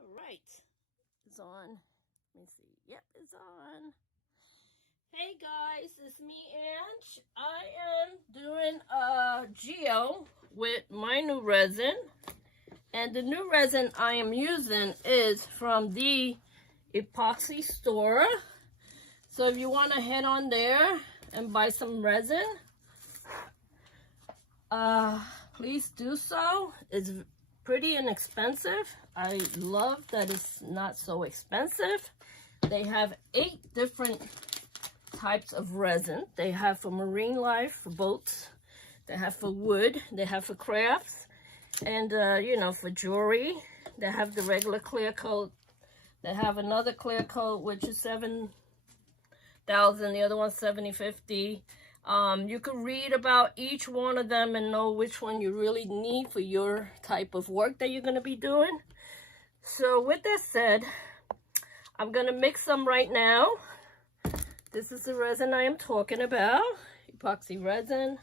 All right, it's on. Let me see. Yep, it's on. Hey guys, it's me, Ange. I am doing a geo with my new resin. And the new resin I am using is from the epoxy store. So if you want to head on there and buy some resin, please do so. It's pretty inexpensive. I love that it's not so expensive. They have 8 different types of resin. They have for marine life, for boats. They have for wood. They have for crafts. And, you know, for jewelry. They have the regular clear coat. They have another clear coat, which is $7,000. The other one's $7,050. You can read about each one of them and know which one you really need for your type of work that you're going to be doing. So with that said, I'm going to mix them right now. This is the resin I am talking about, epoxy resin,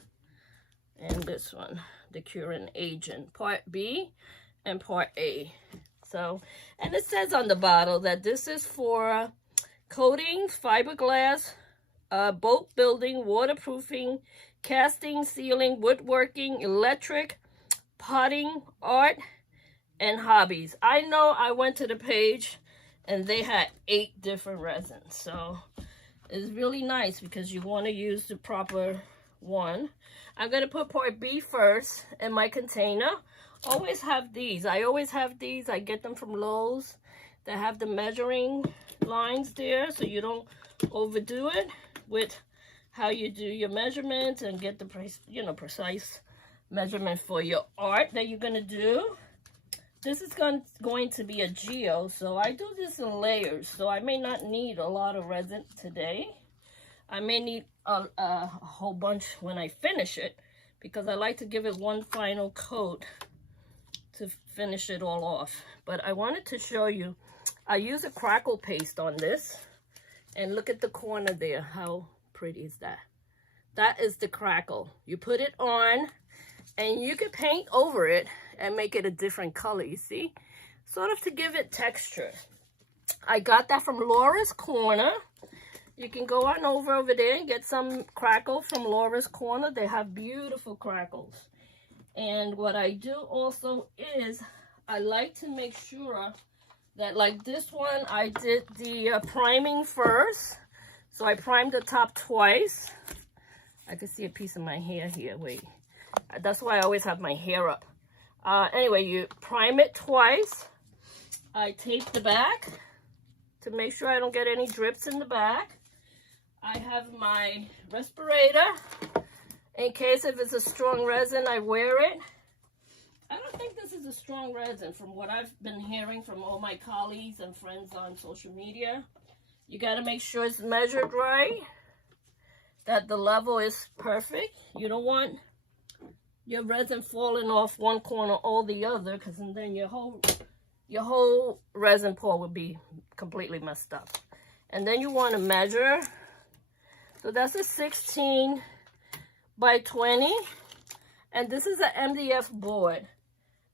and this one, the curing agent, part B and part A. So, and it says on the bottle that this is for coatings, fiberglass, boat building, waterproofing, casting, sealing, woodworking, electric, potting, art, and hobbies. I know I went to the page and they had 8 different resins. So it's really nice because you want to use the proper one. I'm going to put part B first in my container. Always have these. I always have these. I get them from Lowe's. They have the measuring lines there so you don't overdo it with how you do your measurements and get the precise measurement for your art that you're going to do. This is going to be a geo, so I do this in layers, so I may not need a lot of resin today. I may need a whole bunch when I finish it, because I like to give it one final coat to finish it all off. But I wanted to show you, I use a crackle paste on this, and look at the corner there. How pretty is that? That is the crackle. You put it on, and you can paint over it and make it a different color, you see? Sort of to give it texture. I got that from Laura's Corner. You can go on over there and get some crackle from Laura's Corner. They have beautiful crackles. And what I do also is I like to make sure that, like this one, I did the priming first. So I primed the top twice. I can see a piece of my hair here. Wait. That's why I always have my hair up. Anyway, you prime it twice. I tape the back to make sure I don't get any drips in the back. I have my respirator in case if it's a strong resin, I wear it. I don't think this is a strong resin from what I've been hearing from all my colleagues and friends on social media. You got to make sure it's measured right, that the level is perfect. You don't want your resin falling off one corner or the other, because then your whole resin pour will be completely messed up. And then you want to measure. So that's a 16 by 20, and this is an MDF board.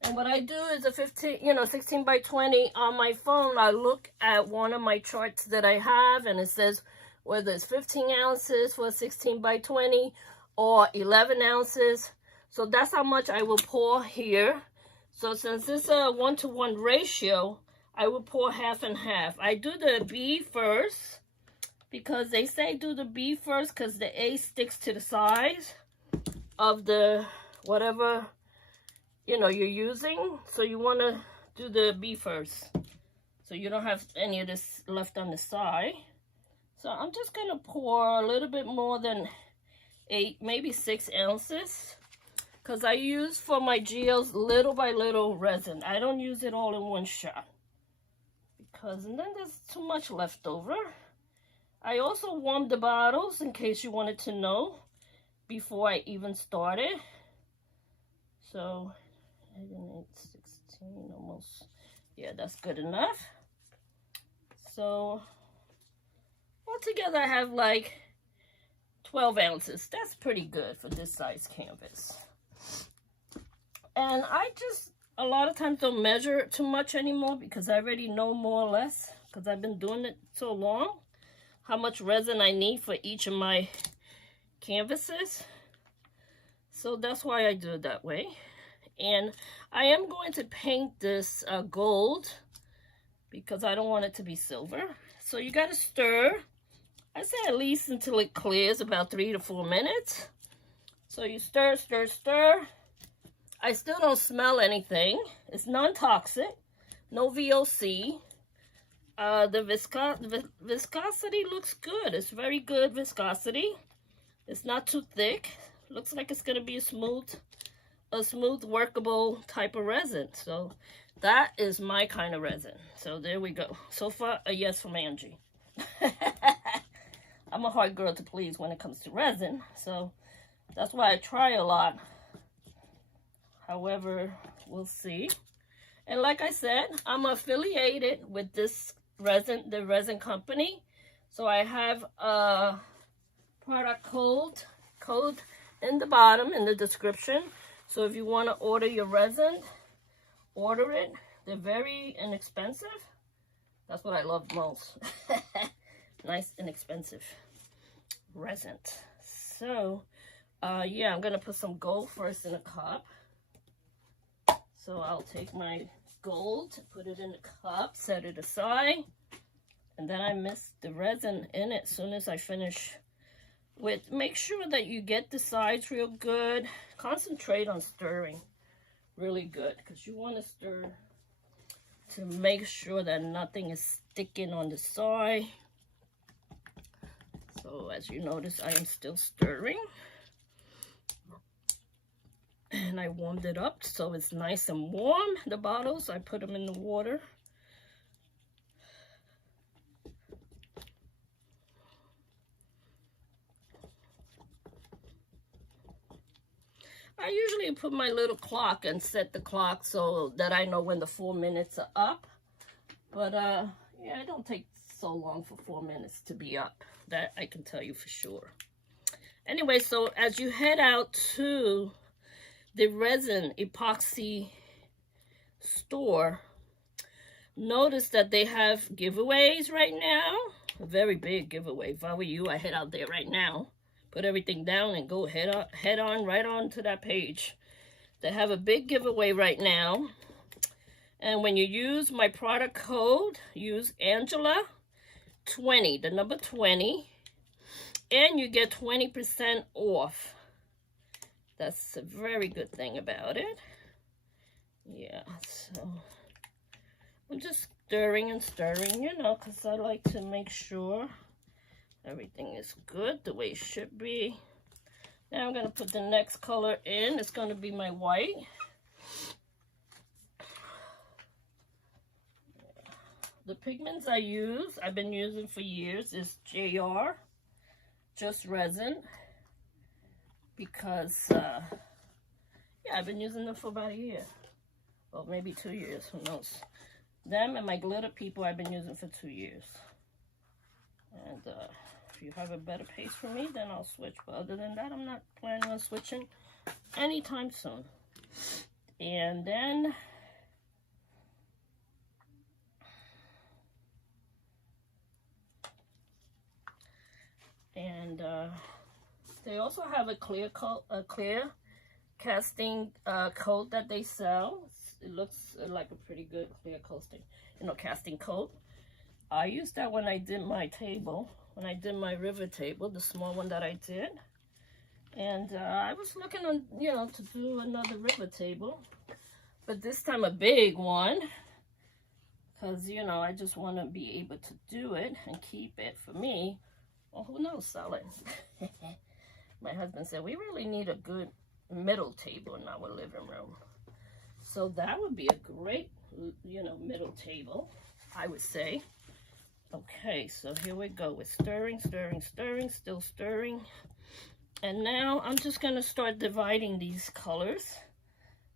And what I do is a 16 by 20 on my phone. I look at one of my charts that I have, and it says whether it's 15 ounces for 16 by 20 or 11 ounces. So that's how much I will pour here. So since it's a 1-to-1 ratio, I will pour half and half. I do the B first because they say do the B first because the A sticks to the size of the whatever, you know, you're using. So you want to do the B first so you don't have any of this left on the side. So I'm just going to pour a little bit more than 8, maybe 6 ounces. Because I use for my geos little by little resin. I don't use it all in one shot. And then there's too much left over. I also warmed the bottles in case you wanted to know before I even started. So, 16 almost. Yeah, that's good enough. So, altogether I have like 12 ounces. That's pretty good for this size canvas. And I just a lot of times don't measure it too much anymore because I already know more or less, because I've been doing it so long, how much resin I need for each of my canvases. So that's why I do it that way. And I am going to paint this gold because I don't want it to be silver. So you got to stir. I say at least until it clears, about 3 to 4 minutes. So you stir, stir, stir. I still don't smell anything. It's non-toxic, no VOC. The viscosity looks good. It's very good viscosity. It's not too thick. Looks like it's gonna be a smooth, workable type of resin. So that is my kind of resin. So there we go. So far, a yes from Angie. I'm a hard girl to please when it comes to resin, so that's why I try a lot. However, we'll see. And like I said, I'm affiliated with this resin, the resin company. So I have a product code in the bottom in the description. So if you want to order your resin, order it. They're very inexpensive. That's what I love most. Nice, inexpensive resin. So, yeah, I'm going to put some gold first in a cup. So I'll take my gold, put it in a cup, set it aside. And then I mix the resin in it as soon as I finish with. Make sure that you get the sides real good. Concentrate on stirring really good, because you want to stir to make sure that nothing is sticking on the side. So as you notice, I am still stirring. And I warmed it up so it's nice and warm. The bottles, I put them in the water. I usually put my little clock and set the clock so that I know when the 4 minutes are up. But yeah, it don't take so long for 4 minutes to be up. That I can tell you for sure. Anyway, so as you head out to the resin epoxy store, notice that they have giveaways right now. A very big giveaway. If I were you, I head out there right now, put everything down and go head on right on to that page. They have a big giveaway right now. And when you use my product code, use Angela 20, the number 20, and you get 20% off. That's a very good thing about it. Yeah, so I'm just stirring and stirring, you know, because I like to make sure everything is good the way it should be. Now I'm going to put the next color in. It's going to be my white. The pigments I've been using for years, is Just resin. Because, yeah, I've been using them for about a year. Well, maybe 2 years, who knows. Them and my glitter people I've been using for 2 years. And if you have a better pace for me, then I'll switch. But other than that, I'm not planning on switching anytime soon. And then they also have a clear casting coat that they sell. It looks like a pretty good clear coating, casting coat. I used that when I did my table, when I did my river table, the small one that I did. And I was looking on, to do another river table, but this time a big one, because, I just want to be able to do it and keep it for me. Well, who knows, sell it. My husband said, we really need a good middle table in our living room. So that would be a great, middle table, I would say. Okay, so here we go. We're stirring, stirring, stirring, still stirring. And now I'm just going to start dividing these colors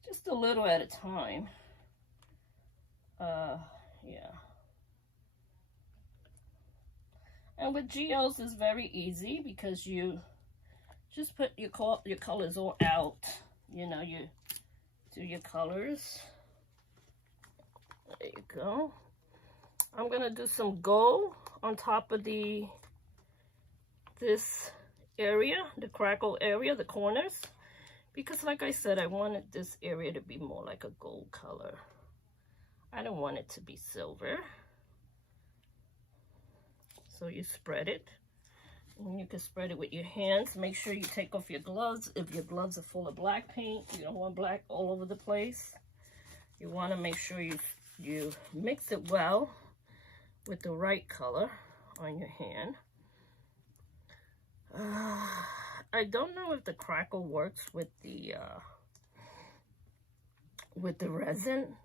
just a little at a time. Yeah. And with Geodes, it's very easy because you just put your colors all out. You do your colors There you go. I'm gonna do some gold on top of this area, the crackle area, the corners, because like I said, I wanted this area to be more like a gold color. I don't want it to be silver. So you spread it, and you can spread it with your hands. Make sure you take off your gloves. If your gloves are full of black paint, you don't want black all over the place. You want to make sure you mix it well with the right color on your hand. I don't know if the crackle works with the resin,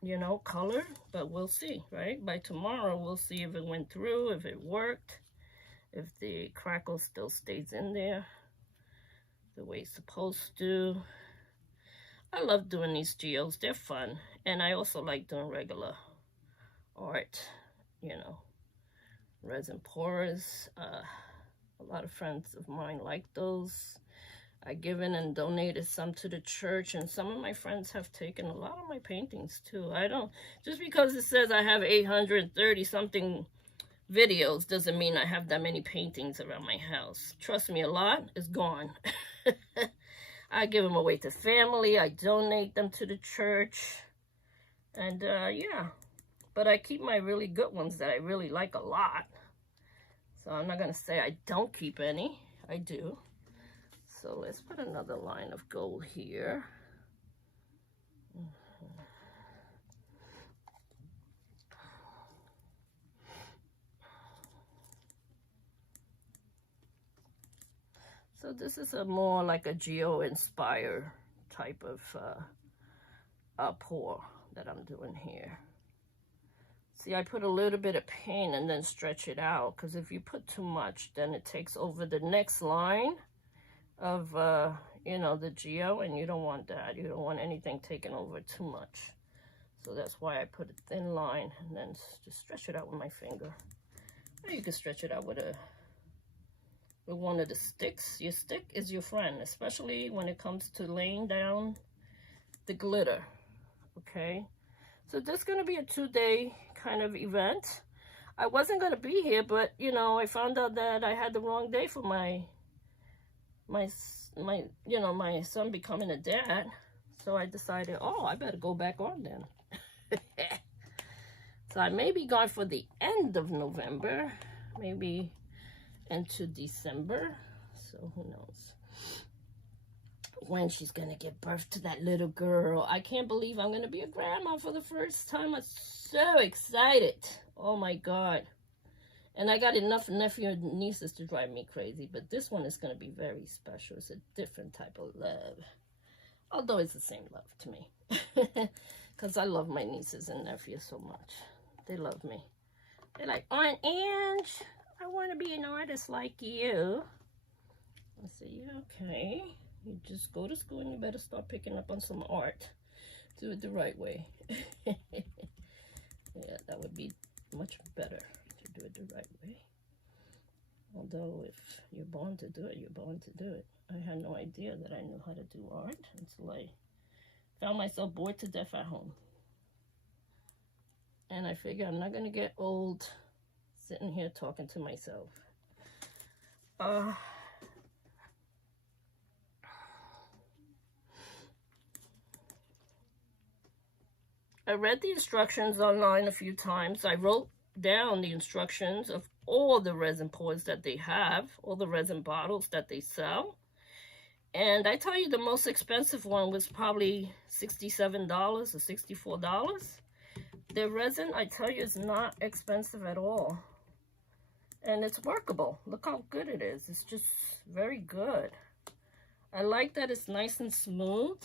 you know, color, but we'll see, right? By tomorrow, we'll see if it went through, if it worked, if the crackle still stays in there the way it's supposed to. I love doing these geodes. They're fun. And I also like doing regular art, you know, resin pours. A lot of friends of mine like those. I given and donated some to the church, and some of my friends have taken a lot of my paintings too. I don't, just because it says I have 830 something videos doesn't mean I have that many paintings around my house. Trust me, a lot is gone. I give them away to family. I donate them to the church. And yeah, but I keep my really good ones that I really like a lot. So I'm not going to say I don't keep any. I do. So let's put another line of gold here. So this is a more like a geo-inspired type of pour that I'm doing here. See, I put a little bit of paint and then stretch it out, because if you put too much, then it takes over the next line of, you know, the geo, and you don't want that. You don't want anything taken over too much. So that's why I put a thin line and then just stretch it out with my finger. Or you can stretch it out with one of the sticks. Your stick is your friend, especially when it comes to laying down the glitter, okay? So this is going to be a 2-day kind of event. I wasn't going to be here, but, you know, I found out that I had the wrong day for my you know, my son becoming a dad. So I decided, oh, I better go back on then. So I may be gone for the end of November, maybe into December. So who knows when she's gonna give birth to that little girl. I can't believe I'm gonna be a grandma for the first time. I'm so excited. Oh my God. And I got enough nephew and nieces to drive me crazy, but this one is gonna be very special. It's a different type of love, although it's the same love to me, because I love my nieces and nephews so much. They love me. They're like, Aunt Ange, I want to be an artist like you. I say, yeah, okay. You just go to school and you better start picking up on some art. Do it the right way. Yeah, that would be much better to do it the right way. Although if you're born to do it, you're born to do it. I had no idea that I knew how to do art until I found myself bored to death at home. And I figure I'm not going to get old sitting here talking to myself. I read the instructions online a few times. I wrote down the instructions of all the resin pours that they have, all the resin bottles that they sell. And I tell you, the most expensive one was probably $67 or $64. The resin, I tell you, is not expensive at all. And it's workable. Look how good it is. It's just very good. I like that it's nice and smooth.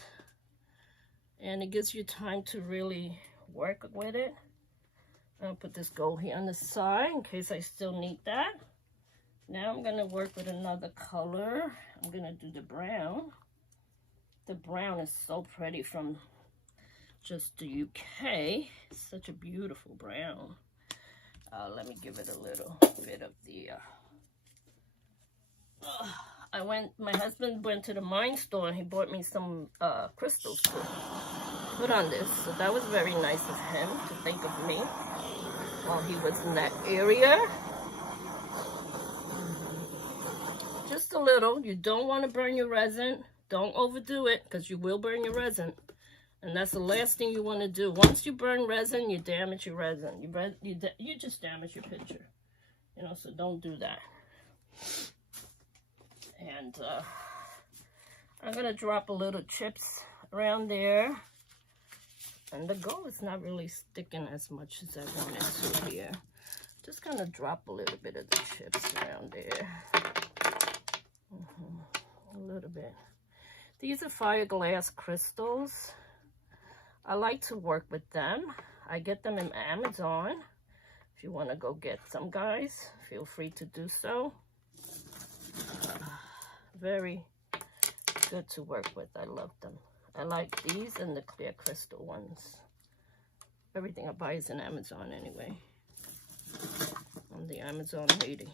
And it gives you time to really work with it. I'll put this gold here on the side in case I still need that. Now I'm going to work with another color. I'm going to do the brown. The brown is so pretty from just the UK. It's such a beautiful brown. Let me give it a little bit of the... my husband went to the mine store and he bought me some crystals to put on this. So that was very nice of him to think of me while he was in that area. Just a little. You don't want to burn your resin. Don't overdo it because you will burn your resin. And that's the last thing you want to do. Once you burn resin, you damage your resin. You just damage your picture. You know, so don't do that. And I'm going to drop a little chips around there. And the gold is not really sticking as much as I wanted to here. Just going to drop a little bit of the chips around there. A little bit. These are Fireglass crystals. I like to work with them. I get them in Amazon. If you want to go get some, guys, feel free to do so. Very good to work with. I love them. I like these and the clear crystal ones. Everything I buy is in Amazon anyway. I'm the Amazon lady.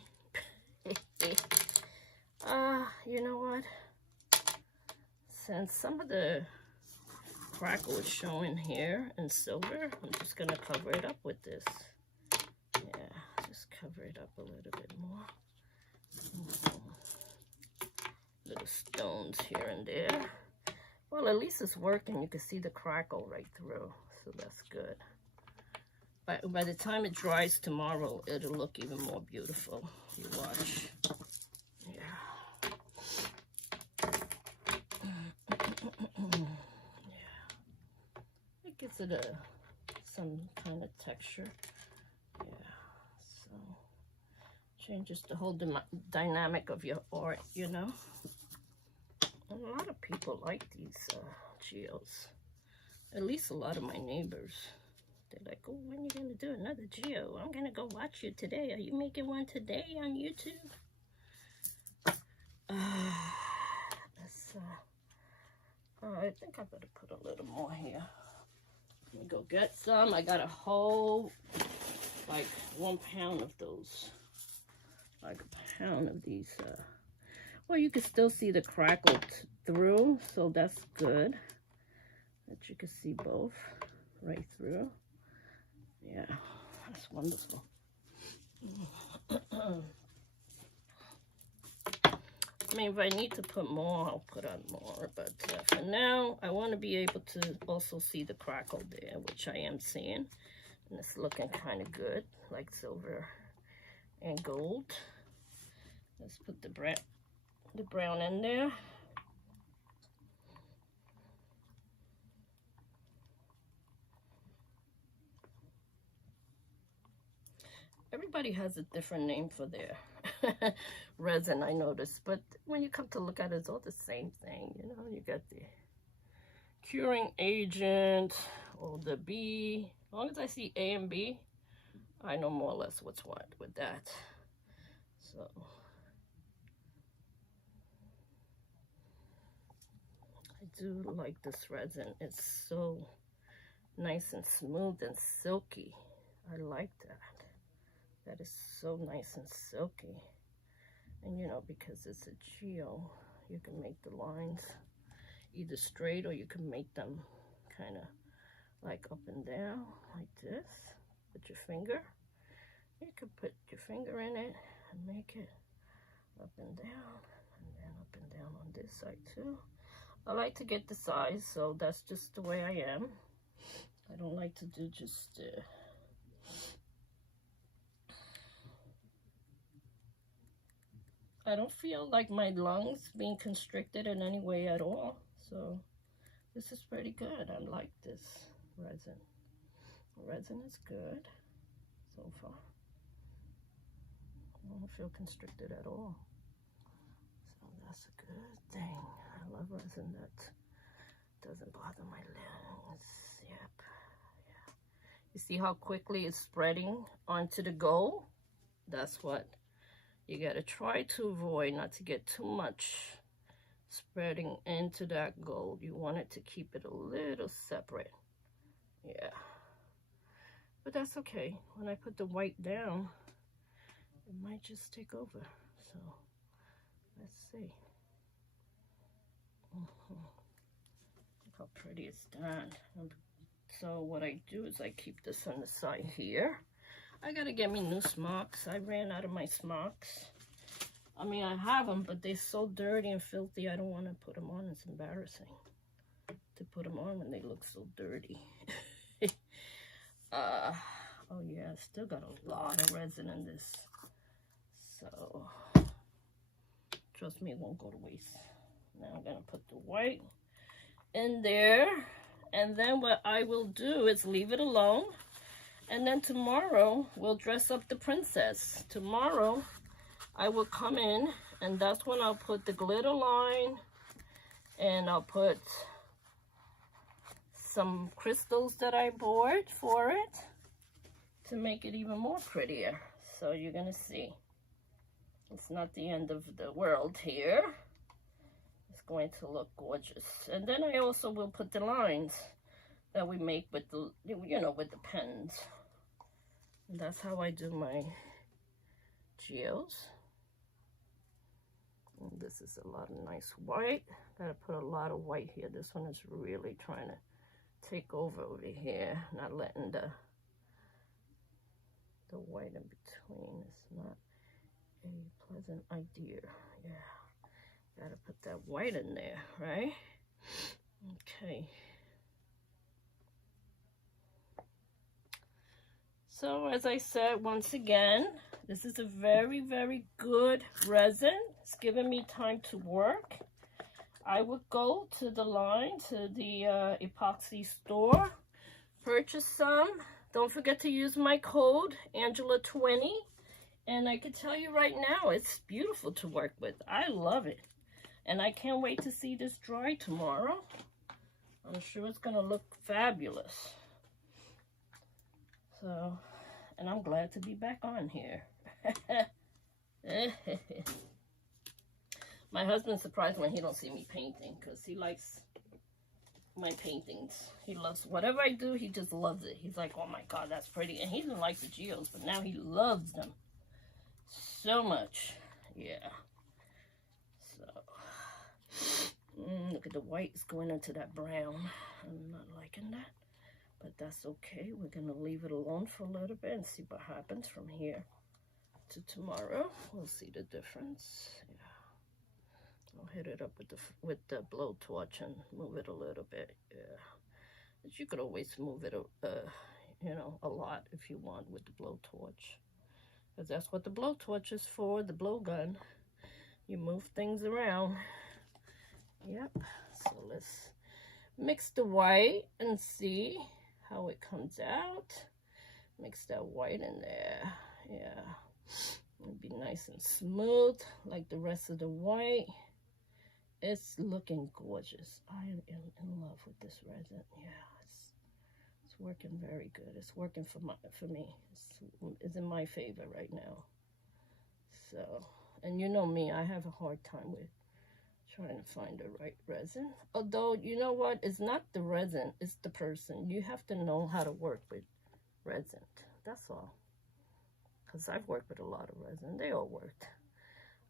You know what? Since some of the crackle is showing here in silver, I'm just going to cover it up with this. Yeah, just cover it up a little bit more. Little stones here and there. Well, at least it's working. You can see the crackle right through, so that's good. But by the time it dries tomorrow, it'll look even more beautiful. You watch. Yeah. It gives it some kind of texture. Yeah. So changes the whole dynamic of your art, you know. A lot of people like these geodes. At least a lot of my neighbors. They're like, oh, when are you going to do another geo? I'm going to go watch you today. Are you making one today on YouTube? I think I better put a little more here. Let me go get some. I got a whole, like, 1 pound of those. Like a pound of these. Well, you can still see the crackle through, so that's good. That you can see both right through. Yeah, that's wonderful. I mean, if I need to put more, I'll put on more. But for now, I want to be able to also see the crackle there, which I am seeing. And it's looking kind of good, like silver and gold. Let's put the brown in there. Everybody has a different name for their resin, I noticed. But when you come to look at it, it's all the same thing. You know, you got the curing agent or the B. As long as I see A and B, I know more or less what's what with that. So I do like this resin. It's so nice and smooth and silky. I like that. That is so nice and silky. And you know, because it's a geo, you can make the lines either straight or you can make them kind of like up and down like this with your finger. You can put your finger in it and make it up and down, and then up and down on this side too. I like to get the size, so that's just the way I am. I don't like to do just I don't feel like my lungs being constricted in any way at all. So this is pretty good. I like this resin. Resin is good so far. I don't feel constricted at all. So that's a good thing. I love resin that doesn't bother my lungs. Yep. Yeah. You see how quickly it's spreading onto the gold? That's what you gotta try to avoid, not to get too much spreading into that gold. You want it to keep it a little separate. Yeah. But that's okay. When I put the white down, it might just take over. So let's see. Look how pretty it's done. So what I do is I keep this on the side here. I gotta get me new smocks. I ran out of my smocks. I mean, I have them, but they're so dirty and filthy. I don't want to put them on. It's embarrassing to put them on when they look so dirty. Oh yeah, I still got a lot of resin in this. So, trust me, it won't go to waste. Now I'm gonna put the white in there. And then what I will do is leave it alone. And then tomorrow, we'll dress up the princess. Tomorrow, I will come in, and that's when I'll put the glitter line, and I'll put some crystals that I bought for it to make it even more prettier. So you're gonna see. It's not the end of the world here. It's going to look gorgeous. And then I also will put the lines that we make with the, you know, with the pens. And that's how I do my geodes. And this is a lot of nice white. Gotta put a lot of white here. This one is really trying to take over here, not letting the white in between. It's not a pleasant idea. Yeah, gotta put that white in there, right? Okay. So as I said, once again, this is a very, very good resin. It's giving me time to work. I would go to the line, to the epoxy store, purchase some. Don't forget to use my code, Angela20. And I can tell you right now, it's beautiful to work with. I love it. And I can't wait to see this dry tomorrow. I'm sure it's going to look fabulous. So, and I'm glad to be back on here. My husband's surprised when he don't see me painting, because he likes my paintings. He loves whatever I do. He just loves it. He's like, oh my God, that's pretty. And he didn't like the geodes, but now he loves them so much. Yeah. So look at the whites going into that brown. I'm not liking that, but that's okay. We're gonna leave it alone for a little bit and see what happens from here to tomorrow. We'll see the difference. Yeah. I'll hit it up with the blowtorch and move it a little bit. Yeah, but you could always move it, you know, a lot if you want with the blowtorch, because that's what the blowtorch is for. The blowgun. You move things around. Yep. So let's mix the white and see how it comes out. Mix that white in there. Yeah. It'll be nice and smooth like the rest of the white. It's looking gorgeous. I am in love with this resin. Yeah, it's working very good. It's working for me. It's in my favor right now. So, and you know me, I have a hard time with trying to find the right resin. Although, you know what? It's not the resin, it's the person. You have to know how to work with resin. That's all. Because I've worked with a lot of resin. They all worked.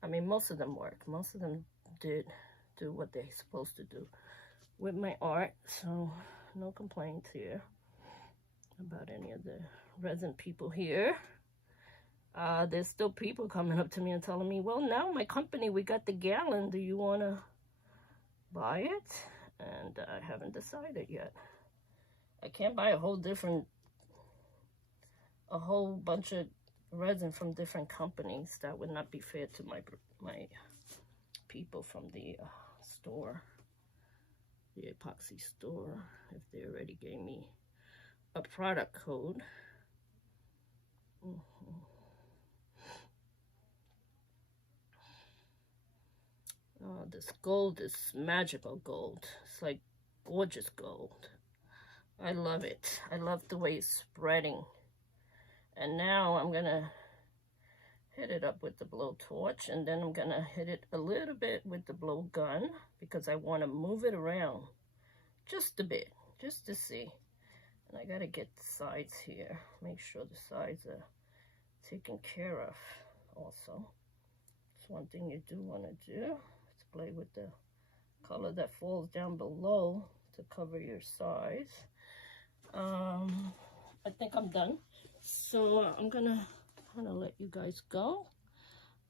I mean, most of them work. Most of them did do what they're supposed to do with my art. So, no complaints here about any of the resin people here. There's still people coming up to me and telling me, well, now my company, we got the gallon. Do you want to buy it? And I haven't decided yet. I can't buy a whole bunch of resin from different companies. That would not be fair to my people from the store, the epoxy store, if they already gave me a product code. Oh, this gold is magical gold. It's like gorgeous gold. I love it. I love the way it's spreading. And now I'm gonna hit it up with the blowtorch, and then I'm gonna hit it a little bit with the blowgun, because I want to move it around just a bit, just to see. And I gotta get the sides here, make sure the sides are taken care of also. It's one thing you do want to do, is play with the color that falls down below to cover your size. I think I'm done. So I'm gonna kind of let you guys go.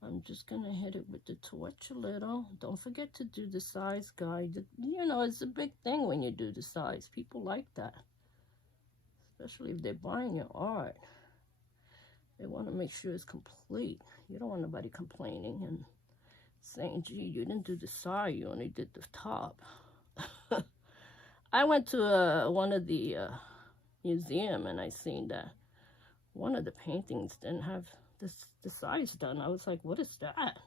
I'm just gonna hit it with the torch a little. Don't forget to do the size guide. You know, it's a big thing when you do the size. People like that, especially if they're buying your art. They want to make sure it's complete. You don't want nobody complaining and saying, gee, you didn't do the side, you only did the top. I went to one of the museum and I seen that one of the paintings didn't have the size done. I was like, what is that?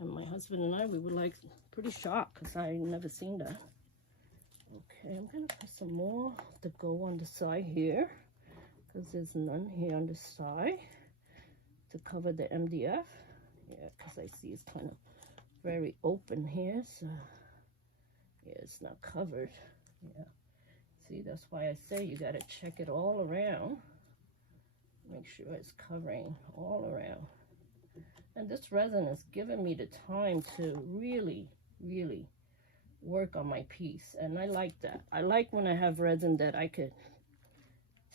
And my husband and I, we were like pretty shocked because I never seen that. Okay, I'm gonna put some more to go on the side here because there's none here on the side to cover the MDF. Yeah, because I see it's kind of very open here, so yeah, it's not covered. Yeah, see, that's why I say you gotta check it all around. Make sure it's covering all around. And this resin is giving me the time to really, really work on my piece. And I like that. I like when I have resin that I could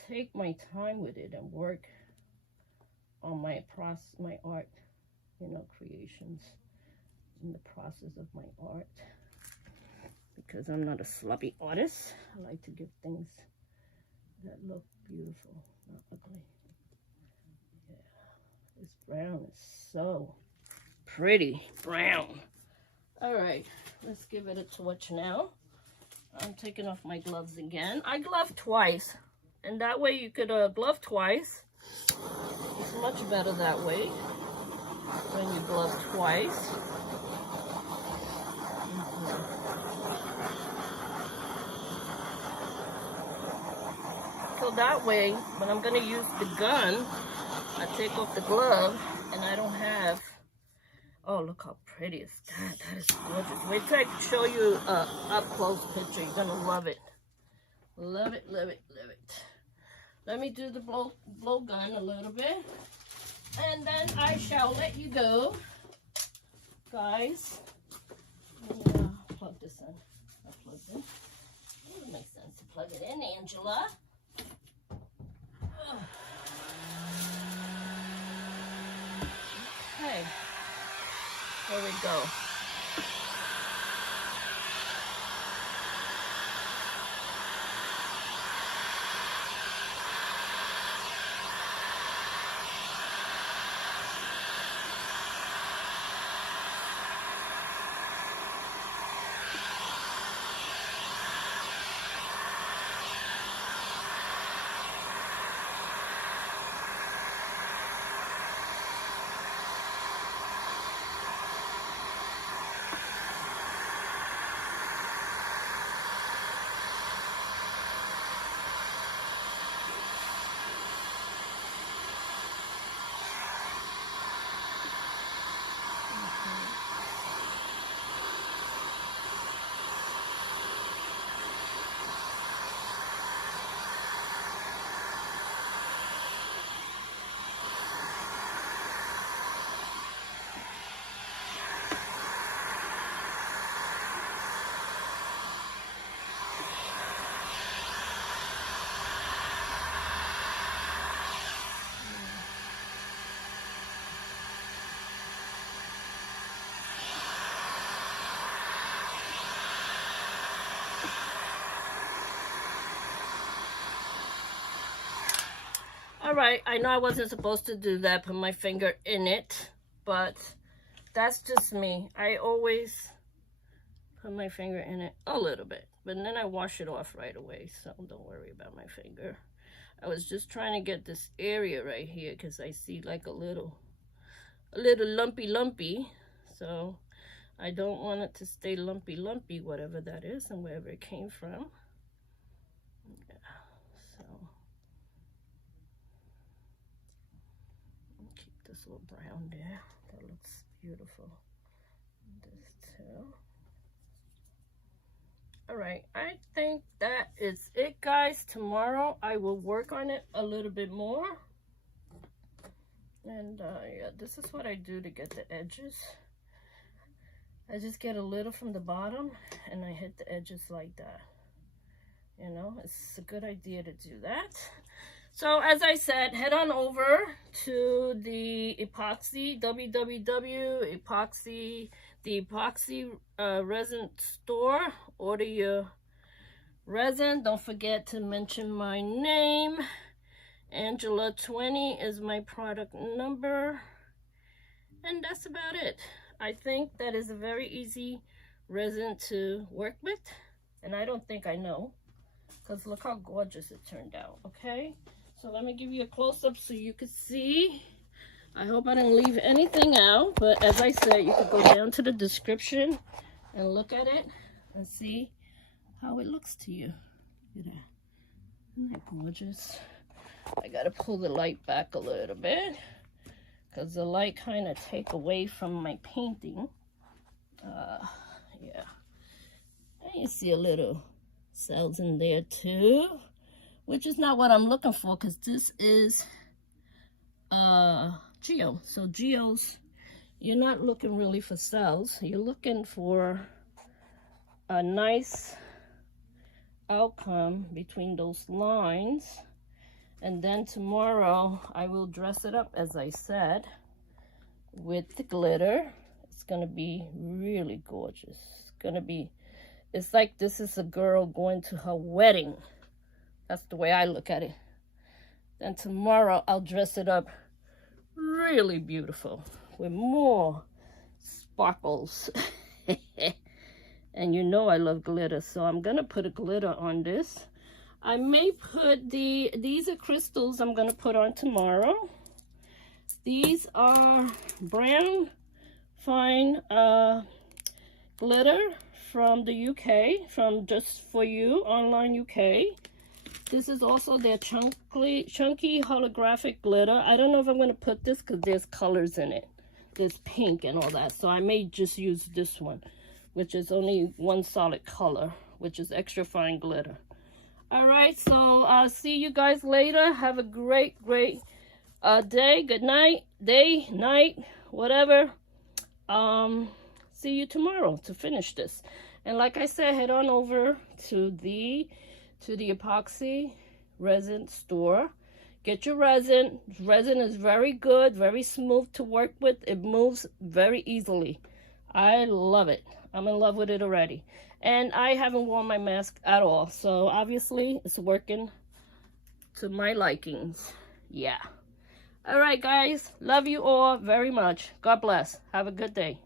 take my time with it and work on my process, my art, you know, creations in the process of my art. Because I'm not a sloppy artist. I like to give things that look beautiful, not ugly. This brown is so pretty brown. All right, let's give it a torch now. I'm taking off my gloves again. I glove twice, and that way you could glove twice. It's much better that way when you glove twice. So that way, when I'm gonna use the gun, I take off the glove and I don't have, oh, look how pretty is that. That is gorgeous. Wait till I show you an up close picture. You're gonna love it. Love it, love it, love it. Let me do the blow gun a little bit. And then I shall let you go. Guys, let me plug this in. I plugged in. It makes sense to plug it in, Angela. Okay, here we go. All right, I know I wasn't supposed to do that, put my finger in it, but that's just me. I always put my finger in it a little bit, but then I wash it off right away, so don't worry about my finger. I was just trying to get this area right here because I see like a little lumpy, so I don't want it to stay lumpy, whatever that is and wherever it came from. Yeah, so keep this little brown there. That looks beautiful. This too. All right, I think that is it, guys. Tomorrow I will work on it a little bit more. And yeah, this is what I do to get the edges. I just get a little from the bottom and I hit the edges like that. You know, it's a good idea to do that. So as I said, head on over to the epoxy, www.epoxy, the epoxy resin store. Order your resin. Don't forget to mention my name. Angela20 is my product number. And that's about it. I think that is a very easy resin to work with. And I don't think I know, because look how gorgeous it turned out, okay? So let me give you a close-up so you can see. I hope I didn't leave anything out, but as I said, you could go down to the description and look at it and see how it looks to you. Look at that. Isn't that gorgeous? I gotta pull the light back a little bit because the light kind of take away from my painting. Yeah. And you see a little cells in there too, which is not what I'm looking for, because this is Geo. So Geodes, you're not looking really for cells. You're looking for a nice outcome between those lines. And then tomorrow I will dress it up, as I said, with the glitter. It's gonna be really gorgeous. It's like this is a girl going to her wedding. That's the way I look at it. Then tomorrow I'll dress it up really beautiful with more sparkles. And you know I love glitter, so I'm gonna put a glitter on this. I may put these are crystals I'm gonna put on tomorrow. These are brown fine glitter from the UK, from Just For You Online UK. This is also their chunky holographic glitter. I don't know if I'm going to put this because there's colors in it. There's pink and all that. So I may just use this one, which is only one solid color, which is extra fine glitter. All right, so I'll see you guys later. Have a great day, good night, day, night, whatever. See you tomorrow to finish this. And like I said, head on over to the epoxy resin store. Get your resin. Resin is very good, very smooth to work with. It moves very easily. I love it. I'm in love with it already. And I haven't worn my mask at all. So obviously it's working to my likings. Yeah. All right, guys. Love you all very much. God bless. Have a good day.